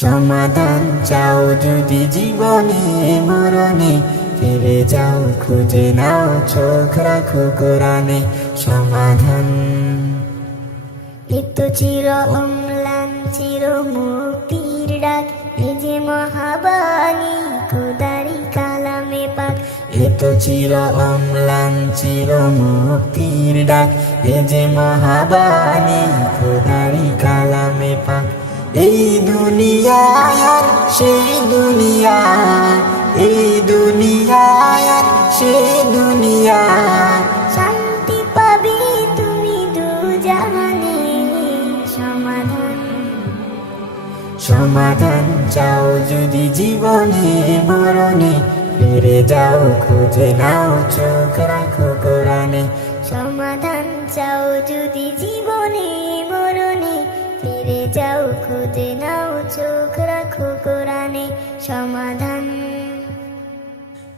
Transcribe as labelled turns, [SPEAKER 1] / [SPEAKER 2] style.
[SPEAKER 1] সমাধান
[SPEAKER 2] চাও যদি জীবনে মরণে ফিরে যাও খুঁজে নাও চোখ রাখো কোরআনে সমাধান।
[SPEAKER 1] নিত্য চির অম্লান চির মুক্তির ডাক এ যে মহাবাণী কুদারি কালামে পাক।
[SPEAKER 2] এ তো চির অম্লান চির মুক্তির ডাক এ যে মহাবাণী খোদারি কালামে পাক। এই দুনিয়ায় আর সেই দুনিয়া এই দুনিয়ায় সেই দুনিয়া
[SPEAKER 1] শান্তি পাবে তুমি দু জাহানে সমাধান।
[SPEAKER 2] সমাধান চাও যদি জীবনে মরণে ফিরে যাও খুঁজে নাও চোখ রাখো কোরআনে।
[SPEAKER 1] সমাধান চাও যদি জীবনে মরণে ফিরে যাও খুঁজে নাও চোখ